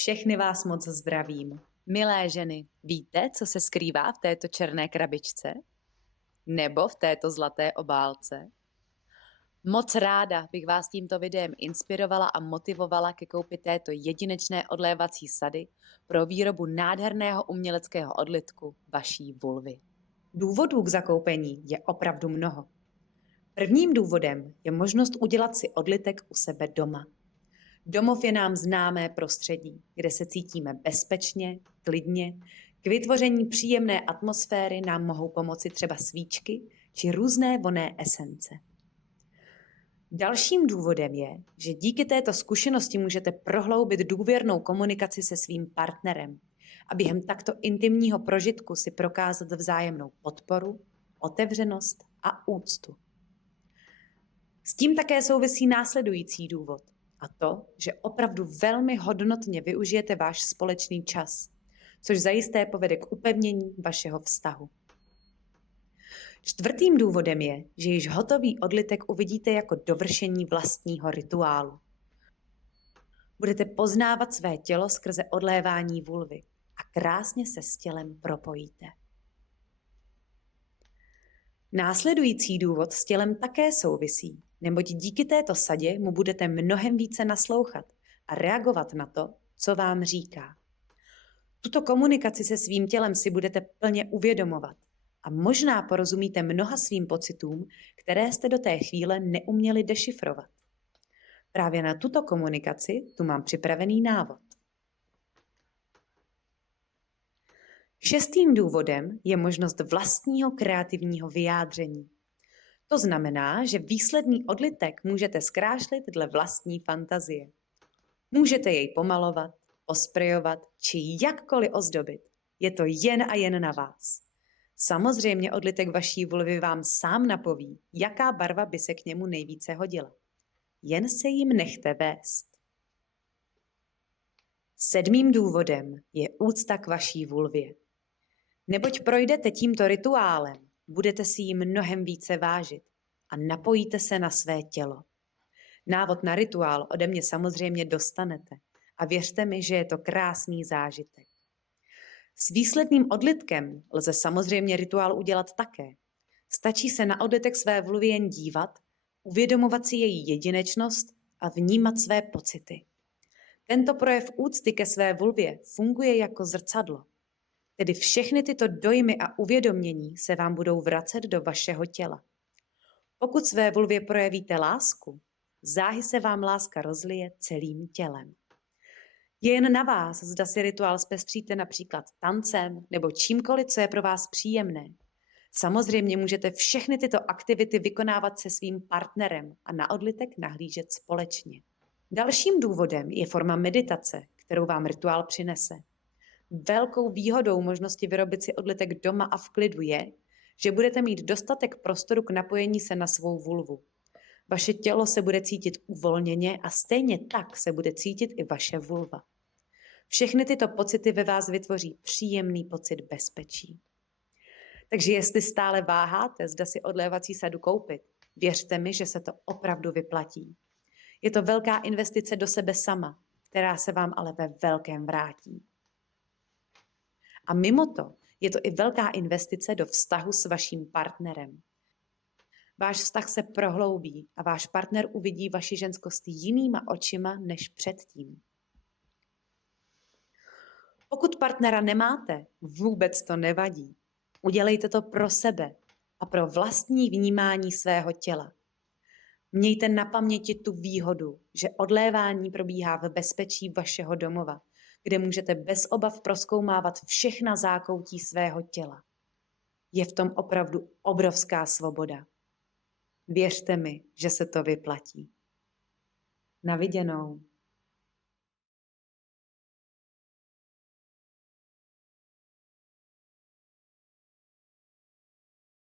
Všechny vás moc zdravím. Milé ženy, víte, co se skrývá v této černé krabičce? Nebo v této zlaté obálce? Moc ráda bych vás tímto videem inspirovala a motivovala ke koupi této jedinečné odlévací sady pro výrobu nádherného uměleckého odlitku vaší vulvy. Důvodů k zakoupení je opravdu mnoho. Prvním důvodem je možnost udělat si odlitek u sebe doma. Domov je nám známé prostředí, kde se cítíme bezpečně, klidně. K vytvoření příjemné atmosféry nám mohou pomoci třeba svíčky či různé vonné esence. Dalším důvodem je, že díky této zkušenosti můžete prohloubit důvěrnou komunikaci se svým partnerem a během takto intimního prožitku si prokázat vzájemnou podporu, otevřenost a úctu. S tím také souvisí následující důvod, a to, že opravdu velmi hodnotně využijete váš společný čas, což zajisté povede k upevnění vašeho vztahu. Čtvrtým důvodem je, že již hotový odlitek uvidíte jako dovršení vlastního rituálu. Budete poznávat své tělo skrze odlévání vulvy a krásně se s tělem propojíte. Následující důvod s tělem také souvisí, neboť díky této sadě mu budete mnohem více naslouchat a reagovat na to, co vám říká. Tuto komunikaci se svým tělem si budete plně uvědomovat a možná porozumíte mnoha svým pocitům, které jste do té chvíle neuměli dešifrovat. Právě na tuto komunikaci tu mám připravený návod. Šestým důvodem je možnost vlastního kreativního vyjádření. To znamená, že výsledný odlitek můžete zkrášlit dle vlastní fantazie. Můžete jej pomalovat, osprejovat či jakkoliv ozdobit. Je to jen a jen na vás. Samozřejmě odlitek vaší vulvy vám sám napoví, jaká barva by se k němu nejvíce hodila. Jen se jim nechte vést. Sedmým důvodem je úcta k vaší vulvě. Neboť projdete tímto rituálem, budete si ji mnohem více vážit a napojíte se na své tělo. Návod na rituál ode mě samozřejmě dostanete a věřte mi, že je to krásný zážitek. S výsledným odlitkem lze samozřejmě rituál udělat také. Stačí se na odlitek své vulvy jen dívat, uvědomovat si její jedinečnost a vnímat své pocity. Tento projev úcty ke své vulvě funguje jako zrcadlo. Tedy všechny tyto dojmy a uvědomění se vám budou vracet do vašeho těla. Pokud své vulvě projevíte lásku, záhy se vám láska rozlije celým tělem. Je jen na vás, zda si rituál zpestříte například tancem nebo čímkoliv, co je pro vás příjemné. Samozřejmě můžete všechny tyto aktivity vykonávat se svým partnerem a na odlitek nahlížet společně. Dalším důvodem je forma meditace, kterou vám rituál přinese. Velkou výhodou možnosti vyrobit si odlitek doma a v klidu je, že budete mít dostatek prostoru k napojení se na svou vulvu. Vaše tělo se bude cítit uvolněně a stejně tak se bude cítit i vaše vulva. Všechny tyto pocity ve vás vytvoří příjemný pocit bezpečí. Takže jestli stále váháte, zda si odlévací sadu koupit, věřte mi, že se to opravdu vyplatí. Je to velká investice do sebe sama, která se vám ale ve velkém vrátí. A mimo to je to i velká investice do vztahu s vaším partnerem. Váš vztah se prohloubí a váš partner uvidí vaši ženskost jinýma očima než předtím. Pokud partnera nemáte, vůbec to nevadí. Udělejte to pro sebe a pro vlastní vnímání svého těla. Mějte na paměti tu výhodu, že odlévání probíhá v bezpečí vašeho domova, kde můžete bez obav prozkoumávat všechna zákoutí svého těla. Je v tom opravdu obrovská svoboda. Věřte mi, že se to vyplatí. Na viděnou.